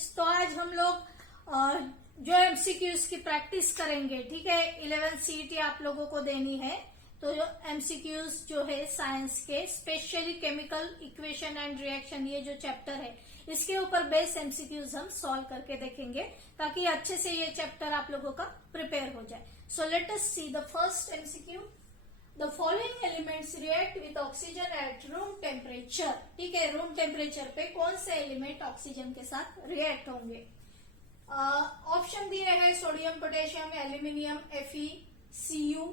Friends, तो आज हम लोग जो एमसीक्यूज की प्रैक्टिस करेंगे, ठीक है। 11 सीईटी आप लोगों को देनी है, तो एमसीक्यूज जो है साइंस के, specially chemical equation and reaction, ये जो चैप्टर है इसके ऊपर बेस्ड एमसीक्यूज हम सॉल्व करके देखेंगे ताकि अच्छे से ये चैप्टर आप लोगों का प्रिपेयर हो जाए। So let us see the first MCQ. The following elements react with oxygen at room temperature। ठीक है, रूम टेम्परेचर पे कौन से एलिमेंट ऑक्सीजन के साथ रिएक्ट होंगे। ऑप्शन दिए हैं sodium, potassium, aluminium, Fe, Cu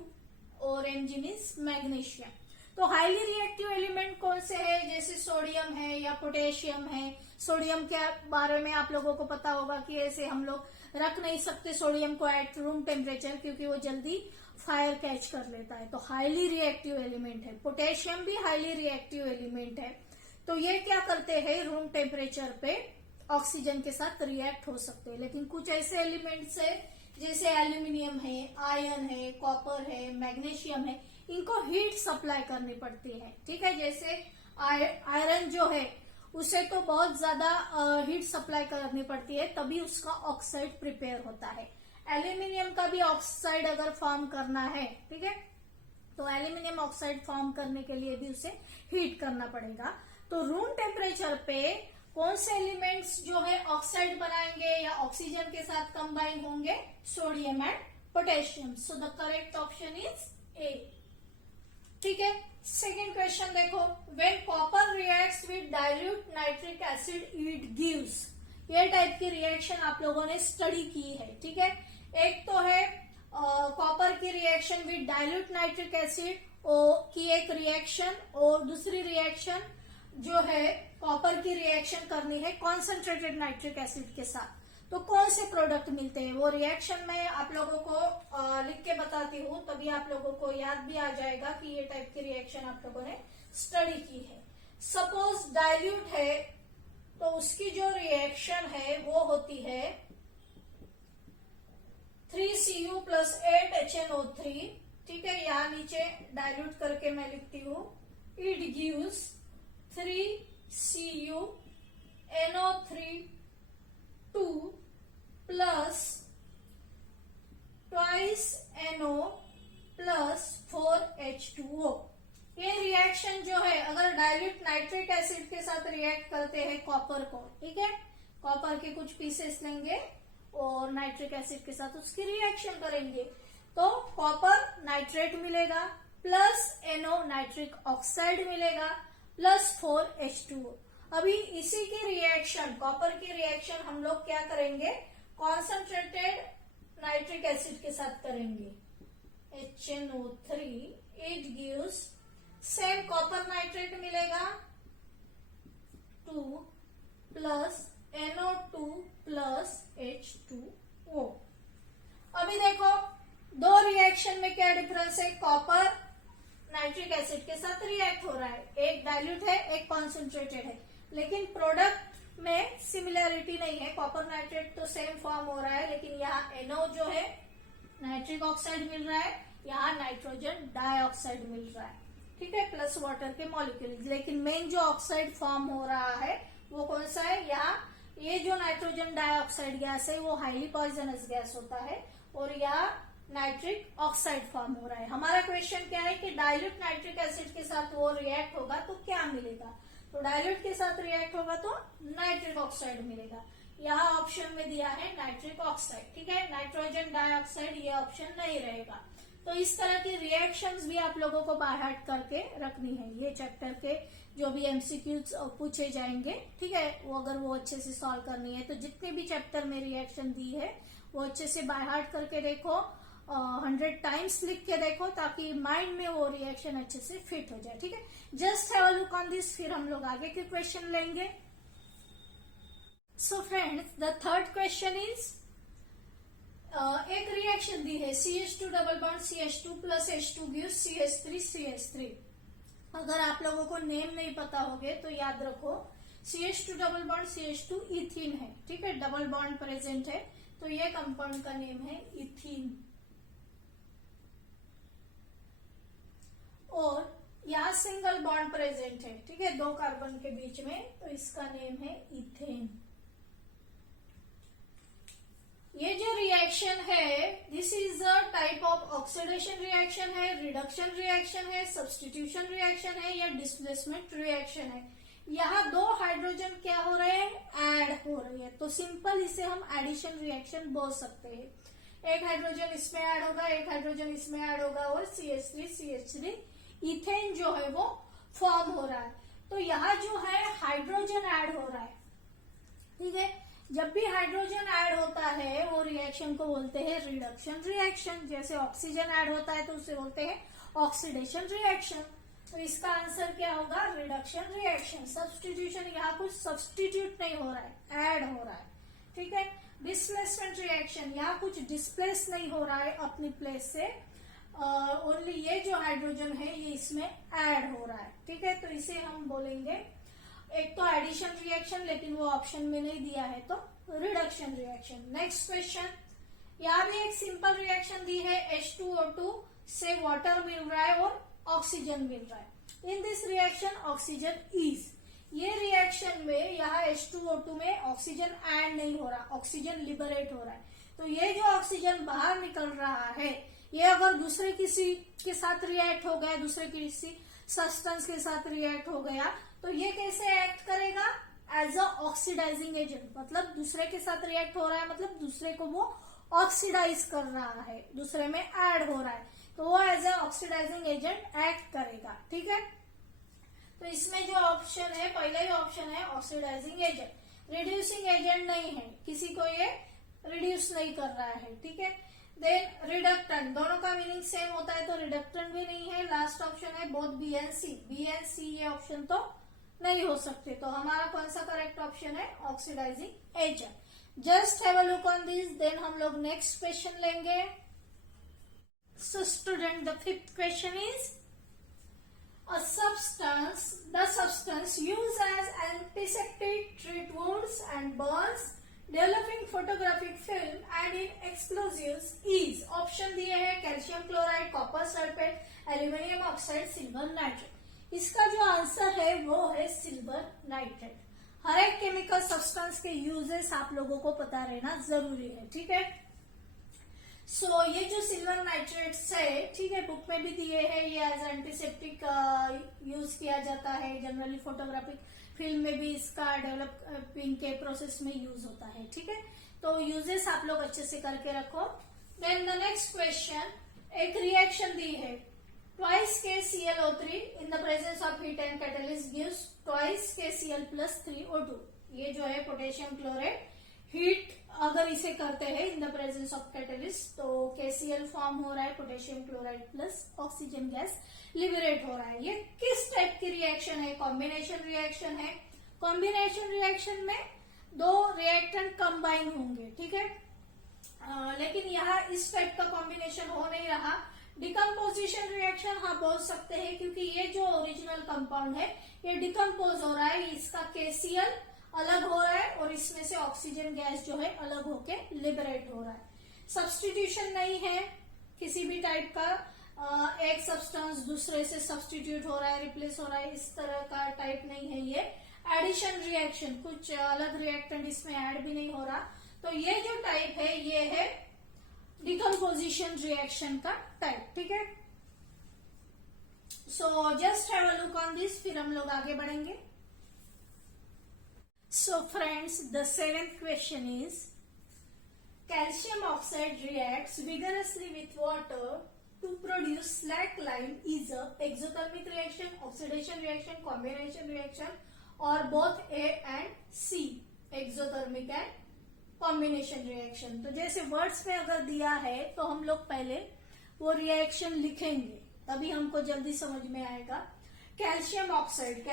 और Mg मीन्स मैग्नीशियम। तो हाईली रिएक्टिव एलिमेंट कौन से है, जैसे सोडियम है या पोटेशियम है। सोडियम के बारे में आप लोगों को पता होगा कि ऐसे हम लोग रख नहीं सकते सोडियम को एट रूम टेम्परेचर, क्योंकि वो जल्दी फायर कैच कर लेता है, तो हाईली रिएक्टिव एलिमेंट है। पोटेशियम भी हाईली रिएक्टिव एलिमेंट है। तो ये क्या करते हैं, रूम टेम्परेचर पे ऑक्सीजन के साथ रिएक्ट हो सकते हैं। लेकिन कुछ ऐसे एलिमेंट्स है जैसे एल्यूमिनियम है, आयरन है, कॉपर है, मैग्नीशियम है, इनको हीट सप्लाई करनी पड़ती है। ठीक है, जैसे आयरन जो है उसे तो बहुत ज्यादा हीट सप्लाई करनी पड़ती है, तभी उसका ऑक्साइड प्रिपेयर होता है। एल्यूमिनियम का भी ऑक्साइड अगर फॉर्म करना है, ठीक है, तो एल्यूमिनियम ऑक्साइड फॉर्म करने के लिए भी उसे हीट करना पड़ेगा। तो रूम टेम्परेचर पे कौन से एलिमेंट्स जो है ऑक्साइड बनाएंगे या ऑक्सीजन के साथ कंबाइन होंगे, sodium and potassium. So the correct option is a. ठीक है, सेकेंड क्वेश्चन देखो। When copper reacts with dilute nitric acid it gives. ये टाइप की रिएक्शन आप लोगों ने स्टडी की है। ठीक है, एक तो है कॉपर की reaction with dilute nitric acid की एक रिएक्शन, और दूसरी रिएक्शन जो है कॉपर की रिएक्शन करनी है कॉन्सेंट्रेटेड नाइट्रिक एसिड के साथ। तो कौन से प्रोडक्ट मिलते हैं, वो रिएक्शन मैं आप लोगों को लिख के बताती हूँ, तभी आप लोगों को याद भी आ जाएगा कि ये टाइप की रिएक्शन आप लोगों ने स्टडी की है। सपोज डाइल्यूट है तो उसकी जो रिएक्शन है वो होती है 3Cu प्लस 8HNO3। ठीक है, यहाँ नीचे डाइल्यूट करके मैं लिखती हूँ, it gives 3Cu NO3 2 plus twice NO plus 4H2O। ये रिएक्शन जो है अगर डाइल्यूट नाइट्रिक एसिड के साथ रिएक्ट करते हैं कॉपर को, ठीक है, कॉपर के कुछ पीसेस लेंगे और नाइट्रिक एसिड के साथ उसकी रिएक्शन करेंगे, तो कॉपर नाइट्रेट मिलेगा प्लस NO नाइट्रिक ऑक्साइड मिलेगा प्लस 4H2O। अभी इसी की रिएक्शन, कॉपर की रिएक्शन हम लोग क्या करेंगे, कॉन्सेंट्रेटेड नाइट्रिक एसिड के साथ करेंगे, HNO3। It gives same copper nitrate मिलेगा 2 प्लस NO2 प्लस H2O। अभी देखो दो रिएक्शन में क्या डिफरेंस है, कॉपर नाइट्रिक एसिड के साथ रिएक्ट हो रहा है, एक डाइल्यूट है एक कॉन्सेंट्रेटेड है, लेकिन प्रोडक्ट में सिमिलैरिटी नहीं है। कॉपर नाइट्रेट तो सेम फॉर्म हो रहा है, लेकिन यहाँ NO जो है नाइट्रिक ऑक्साइड मिल रहा है, यहाँ नाइट्रोजन डाइऑक्साइड मिल रहा है। ठीक है, प्लस वाटर के मॉलिक्यूल। लेकिन मेन जो ऑक्साइड फॉर्म हो रहा है वो कौन सा है, यहाँ ये जो नाइट्रोजन डाइऑक्साइड गैस है वो हाईली पॉइजनस गैस होता है, और यहाँ नाइट्रिक ऑक्साइड फॉर्म हो रहा है। हमारा क्वेश्चन क्या है कि डाइल्यूट नाइट्रिक एसिड के साथ वो रिएक्ट होगा तो क्या मिलेगा, तो डाइल्यूट के साथ रिएक्ट होगा तो नाइट्रिक ऑक्साइड मिलेगा। यहाँ ऑप्शन में दिया है नाइट्रिक ऑक्साइड। ठीक है, नाइट्रोजन डाइऑक्साइड ये ऑप्शन नहीं रहेगा। तो इस तरह की रिएक्शंस भी आप लोगों को बाय हार्ट करके रखनी है। ये चैप्टर के जो भी एमसीक्यूज पूछे जाएंगे, ठीक है, वो अगर वो अच्छे से सॉल्व करनी है तो जितने भी चैप्टर में रिएक्शन दी है वो अच्छे से बाय हार्ट करके देखो, 100 टाइम्स लिख के देखो, ताकि माइंड में वो रिएक्शन अच्छे से फिट हो जाए। ठीक है, just have a look on this, फिर हम लोग आगे के क्वेश्चन लेंगे। So friends, the third question is, एक रिएक्शन दी है CH2 double bond CH2 plus H2 gives CH3। अगर आप लोगों को नेम नहीं पता होगे तो याद रखो, CH2 double bond CH2 ethene है। ठीक है, डबल बॉन्ड प्रेजेंट है, तो ये कंपाउंड का नेम है इथीन। और यहाँ सिंगल बॉन्ड प्रेजेंट है, ठीक है, दो कार्बन के बीच में, तो इसका नेम है इथेन। ये जो रिएक्शन है, this is a type of oxidation reaction है, रिडक्शन रिएक्शन है, सब्स्टिट्यूशन रिएक्शन है या डिस्प्लेसमेंट रिएक्शन है। यहाँ दो हाइड्रोजन क्या हो रहे हैं, ऐड हो रही है, तो सिंपल इसे हम एडिशन रिएक्शन बोल सकते हैं। एक हाइड्रोजन इसमें ऐड होगा, एक हाइड्रोजन इसमें ऐड होगा और CH3 इथेन जो है वो फॉर्म हो रहा है। तो यहाँ जो है हाइड्रोजन ऐड हो रहा है, ठीक है। जब भी हाइड्रोजन ऐड होता है वो रिएक्शन को बोलते हैं रिडक्शन रिएक्शन। जैसे ऑक्सीजन ऐड होता है तो उसे बोलते हैं ऑक्सीडेशन रिएक्शन। तो इसका आंसर क्या होगा, रिडक्शन रिएक्शन। सब्स्टिट्यूशन, यहाँ कुछ सब्स्टिट्यूट नहीं हो रहा है, ऐड हो रहा है, ठीक है। डिस्प्लेसमेंट रिएक्शन, यहाँ कुछ डिस्प्लेस नहीं हो रहा है अपनी प्लेस से, ओनली ये जो हाइड्रोजन है ये इसमें ऐड हो रहा है, ठीक है। तो इसे हम बोलेंगे, एक तो एडिशन रिएक्शन, लेकिन वो ऑप्शन में नहीं दिया है, तो रिडक्शन रिएक्शन। नेक्स्ट क्वेश्चन, यहाँ भी एक सिंपल रिएक्शन दी है, H2O2 से वाटर मिल रहा है और ऑक्सीजन मिल रहा है। In this reaction oxygen is, ये रिएक्शन में यहाँ H2O2 में ऑक्सीजन ऐड नहीं हो रहा, ऑक्सीजन लिबरेट हो रहा है। तो ये जो ऑक्सीजन बाहर निकल रहा है, ये अगर दूसरे किसी के साथ रिएक्ट हो गया, दूसरे किसी सब्सटेंस के साथ रिएक्ट हो गया, तो ये कैसे एक्ट करेगा, एज अ ऑक्सीडाइजिंग एजेंट। मतलब दूसरे के साथ रिएक्ट हो रहा है, मतलब दूसरे को वो ऑक्सीडाइज कर रहा है, दूसरे में ऐड हो रहा है, तो वो as a oxidising agent act करेगा, ठीक है। तो इसमें जो ऑप्शन है, पहला ही ऑप्शन है ऑक्सीडाइजिंग एजेंट। रिड्यूसिंग एजेंट नहीं है, किसी को ये रिड्यूस नहीं कर रहा है, ठीक है। देन रिडक्टेंट, दोनों का मीनिंग सेम होता है, तो रिडक्टेंट भी नहीं है। लास्ट ऑप्शन है बोथ बी एंड सी, ये ऑप्शन तो नहीं हो सकते। तो हमारा कौन सा करेक्ट ऑप्शन है, oxidising agent. Just have a look on this, देन हम लोग नेक्स्ट क्वेश्चन लेंगे। So student, the fifth question is, the substance used as antiseptic, treat wounds and burns, developing photographic film and in explosives is, option दिए हैं calcium chloride, copper sulphate, aluminium oxide, silver nitrate. इसका जो answer है वो है silver nitrate. हर एक chemical substance के uses आप लोगों को पता रहना जरूरी है, ठीक है। सो ये जो सिल्वर नाइट्रेट्स है, ठीक है, बुक में भी दिए हैं, ये एज एंटीसेप्टिक यूज किया जाता है। जनरली फोटोग्राफिक फिल्म में भी इसका डेवलपिंग के प्रोसेस में यूज होता है, ठीक है। तो यूजेस आप लोग अच्छे से करके रखो। देन द नेक्स्ट क्वेश्चन, एक रिएक्शन दी है, twice KClO3 in the presence of heat and catalyst gives twice KCl + 3O2। ये जो है पोटेशियम क्लोराइड, हीट अगर इसे करते हैं in the presence of catalyst, तो KCl फॉर्म हो रहा है, potassium chloride plus oxygen gas liberate हो रहा है। ये किस टाइप की रिएक्शन है, कॉम्बिनेशन रिएक्शन है। कॉम्बिनेशन रिएक्शन में दो रिएक्टेंट कंबाइन होंगे, ठीक है। लेकिन यहाँ इस टाइप का कॉम्बिनेशन हो नहीं रहा। डिकम्पोजिशन रिएक्शन हाँ बोल सकते हैं, क्योंकि ये जो ओरिजिनल कंपाउंड है ये डिकम्पोज हो रहा है, इसका KCl अलग हो रहा है और इसमें से ऑक्सीजन गैस जो है अलग होके लिबरेट हो रहा है। सब्स्टिट्यूशन नहीं है किसी भी टाइप का, एक सब्सटेंस दूसरे से सब्स्टिट्यूट हो रहा है, रिप्लेस हो रहा है, इस तरह का टाइप नहीं है ये। एडिशन रिएक्शन, कुछ अलग रिएक्टेंट इसमें ऐड भी नहीं हो रहा। तो ये जो टाइप है ये है डिकम्पोजिशन रिएक्शन का टाइप, ठीक है। So just have a look on this, फिर हम लोग आगे बढ़ेंगे। So friends, the seventh question is, calcium oxide reacts vigorously with water to produce slack lime is a exothermic reaction, oxidation reaction, combination reaction or both A and C, exothermic and combination reaction। तो जैसे words में अगर दिया है तो हम लोग पहले वो रिएक्शन लिखेंगे, तभी हमको जल्दी समझ में आएगा। कैल्शियम ऑक्साइड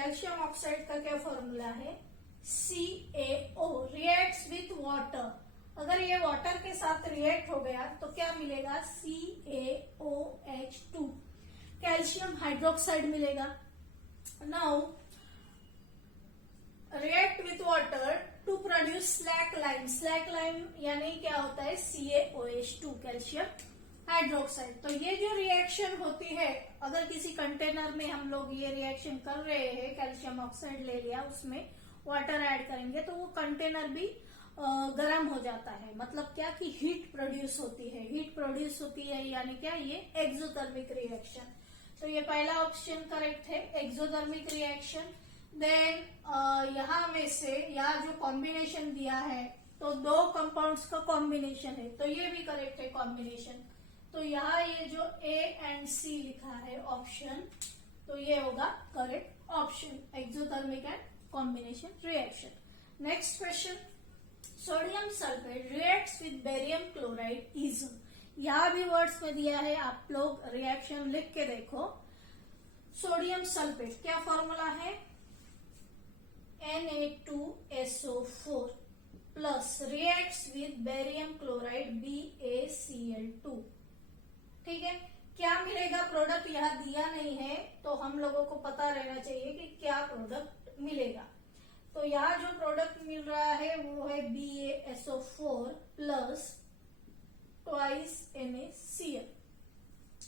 का क्या फॉर्मूला है, CaO रिएक्ट्स विथ वाटर। अगर ये वाटर के साथ रिएक्ट हो गया तो क्या मिलेगा, CaOH2, कैल्शियम हाइड्रोक्साइड मिलेगा। Now react with water to produce slack lime यानी क्या होता है, CaOH2, कैल्शियम हाइड्रोक्साइड। तो ये जो रिएक्शन होती है, अगर किसी कंटेनर में हम लोग ये रिएक्शन कर रहे हैं, कैल्शियम ऑक्साइड ले लिया, उसमें वाटर ऐड करेंगे तो वो कंटेनर भी गर्म हो जाता है, मतलब क्या कि हीट प्रोड्यूस होती है। हीट प्रोड्यूस होती है यानी क्या, ये एक्सोथर्मिक रिएक्शन। तो ये पहला ऑप्शन करेक्ट है, एक्सोथर्मिक रिएक्शन। देन यहाँ में से यहाँ जो कॉम्बिनेशन दिया है तो दो कंपाउंड्स का कॉम्बिनेशन है, तो ये भी करेक्ट है कॉम्बिनेशन। तो यहाँ ये जो A एंड C लिखा है ऑप्शन, तो ये होगा correct option, exothermic and combination reaction. Next question, sodium sulphate reacts with barium chloride is, यहाँ भी वर्ड्स में दिया है, आप लोग रिएक्शन लिख के देखो। सोडियम सल्फेट क्या फॉर्मूला है, Na2SO4 plus reacts with barium chloride BaCl2। ठीक है, क्या मिलेगा प्रोडक्ट यहाँ दिया नहीं है, तो हम लोगों को पता रहना चाहिए कि क्या प्रोडक्ट मिलेगा। तो यहाँ जो प्रोडक्ट मिल रहा है वो है BaSO4 प्लस ट्वाइस NaCl।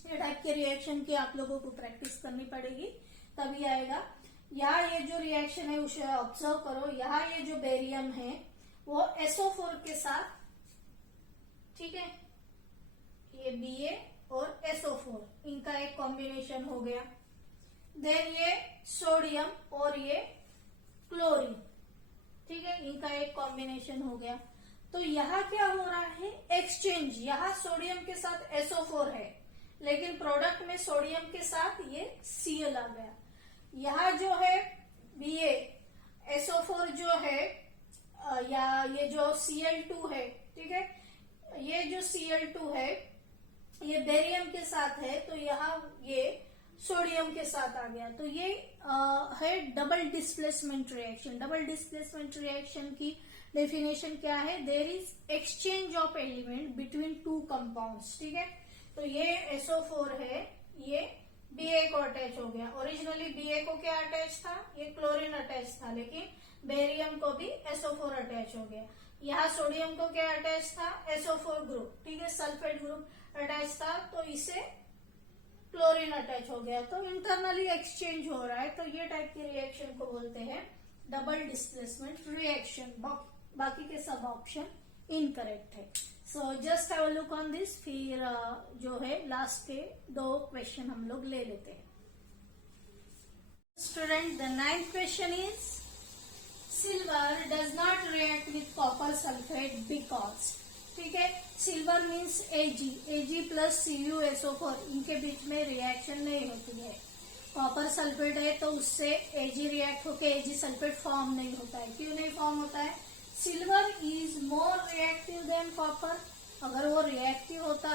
ये टाइप के रिएक्शन की आप लोगों को प्रैक्टिस करनी पड़ेगी, तभी आएगा। यहाँ ये जो रिएक्शन है उसे ऑब्जर्व करो, यहाँ ये जो बेरियम है वो SO4 के साथ, ठीक है, ये Ba और SO4 इनका एक कॉम्बिनेशन हो गया। देन ये सोडियम और ये क्लोरीन, ठीक है, इनका एक कॉम्बिनेशन हो गया। तो यहाँ क्या हो रहा है, एक्सचेंज। यहाँ सोडियम के साथ SO4 है, लेकिन प्रोडक्ट में सोडियम के साथ ये Cl आ गया। यहाँ जो है BaSO4 जो है या ये जो Cl2 है, ठीक है, ये जो Cl2 है ये बेरियम के साथ है, तो यहाँ ये सोडियम के साथ आ गया। तो ये है double displacement reaction. Double displacement reaction की डेफिनेशन क्या है, there is exchange of element between two compounds. ठीक है, तो ये SO4 है, ये Ba को अटैच हो गया। ओरिजिनली Ba को क्या अटैच था, ये क्लोरीन अटैच था, लेकिन बेरियम को भी SO4 अटैच हो गया। यहाँ सोडियम को क्या अटैच था, SO4 ग्रुप, ठीक है, सल्फेट ग्रुप अटैच था, तो इसे क्लोरीन अटैच हो गया। तो इंटरनली एक्सचेंज हो रहा है, तो ये टाइप की रिएक्शन को बोलते हैं डबल डिस्प्लेसमेंट रिएक्शन। बाकी के सब ऑप्शन इनकरेक्ट है। So just have a look on this. फिर जो है लास्ट के दो क्वेश्चन हम लोग ले लेते हैं। Student, the 9th question is silver does not react with copper sulphate because, ठीक है, silver means Ag plus CuSO4, इनके बीच में रिएक्शन नहीं होती है। कॉपर सल्फेट है तो उससे Ag रिएक्ट होके Ag सल्फेट फॉर्म नहीं होता है। क्यों नहीं फॉर्म होता है, silver is more reactive than copper. अगर वो रिएक्टिव होता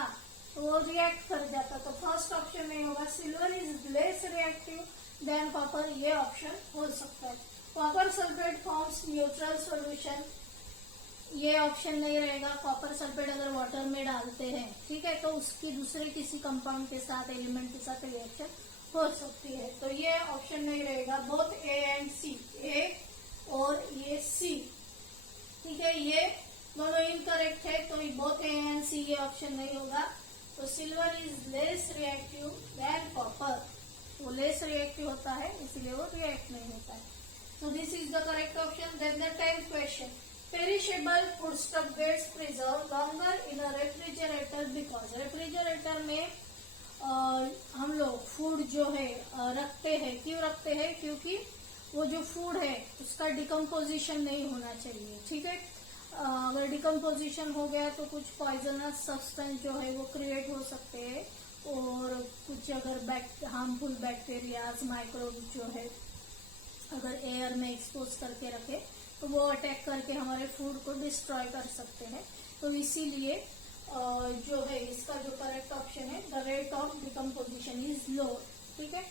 तो वो रिएक्ट कर जाता, तो फर्स्ट ऑप्शन नहीं होगा। Silver is less reactive than copper, ये ऑप्शन हो सकता है। Copper sulphate forms neutral solution, ये ऑप्शन नहीं रहेगा। कॉपर सल्फेट अगर वाटर में डालते हैं, ठीक है, तो उसकी दूसरे किसी कंपाउंड के साथ, एलिमेंट के साथ रिएक्शन हो सकती है, तो ये ऑप्शन नहीं रहेगा। Both A and C, A और ये C, ठीक है, ये दोनों इनकरेक्ट है, तो बोथ A एंड C ये ऑप्शन नहीं होगा। तो silver is less reactive than copper, वो लेस रिएक्टिव होता है, इसलिए वो रिएक्ट नहीं होता है। So this is the correct option. Then the 10th question. Perishable foodstuff gets preserved longer in a refrigerator because refrigerator में हम लोग फूड जो है रखते हैं। क्यों रखते हैं, क्योंकि वो जो फूड है उसका डिकम्पोजिशन नहीं होना चाहिए। ठीक है, अगर डिकम्पोजिशन हो गया तो कुछ पॉइजनस सब्सटेंस जो है वो क्रिएट हो सकते हैं, और कुछ अगर हार्मफुल बैक्टीरियाज, माइक्रोब जो है अगर एयर में एक्सपोज करके रखे तो वो अटैक करके हमारे फूड को डिस्ट्रॉय कर सकते हैं। तो इसीलिए जो है इसका जो करेक्ट ऑप्शन है, the rate of decomposition is low. ठीक है,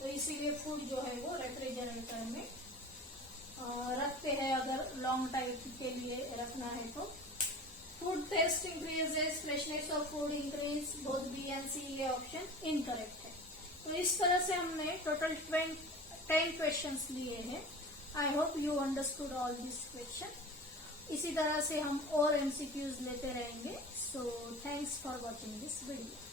तो इसीलिए फूड जो है वो रेफ्रिजरेटर में रखते हैं अगर लॉन्ग टाइम के लिए रखना है तो। Food taste increases, freshness of food increase, both B and C, ये ऑप्शन इनकरेक्ट है। तो इस तरह से हमने टोटल 10 क्वेश्चंस लिए हैं। I hope you understood all this question. इसी तरह से हम और MCQs लेते रहेंगे। So thanks for watching this video.